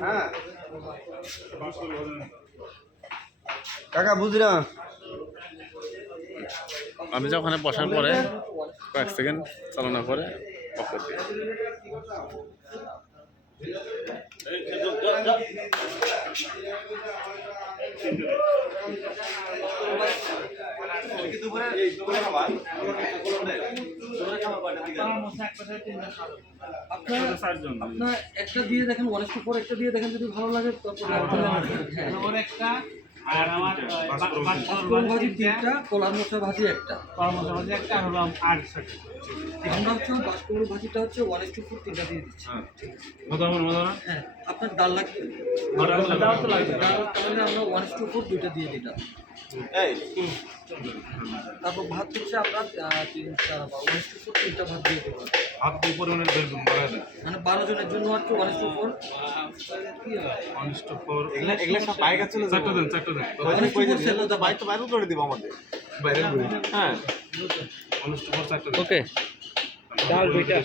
হ্যাঁ। কাকা বুঝি না আমি যে ওখানে বসার পরে কয়েক সেকেন্ড চালনা অফ করে। দিই আপনার আপনার একটা দিয়ে দেখেন ওয়ান টু ফোর একটা দিয়ে দেখেন যদি ভালো লাগে তারপরে হ্যাঁ একটা আর আমার ভাজি তিনটা কলার মোচা ভাজি একটা একটা আর হলো আর আমরা হচ্ছে ভাজিটা হচ্ছে ওয়ান টু ফোর তিনটা দিয়ে দিচ্ছি হ্যাঁ আপনার ডাল লাগবে লাগবে। ডাল তাহলে আমরা ওয়ান টু ফোর দুইটা দিয়ে দিলাম এই। তারপর ভাত হচ্ছে আমরা আহ, তিন চার ওয়ান টু ফোর তিনটা ভাত দিয়ে দেবো। পরিমাণের বেলুন বাড়ায় দেয়। মানে বারো জনের জন্য আর কি ওয়ান টু ফোর কি অনিষ্ট ফোর এগুলা এগুলা সব চলে যাবে। চারটা দেন চারটা দেন। ওয়ান টু বাইরে তো বাইরে করে দিব আমাদের। বাইরে হ্যাঁ। অনিষ্ট ফোর চারটা ওকে ডাল দুইটা।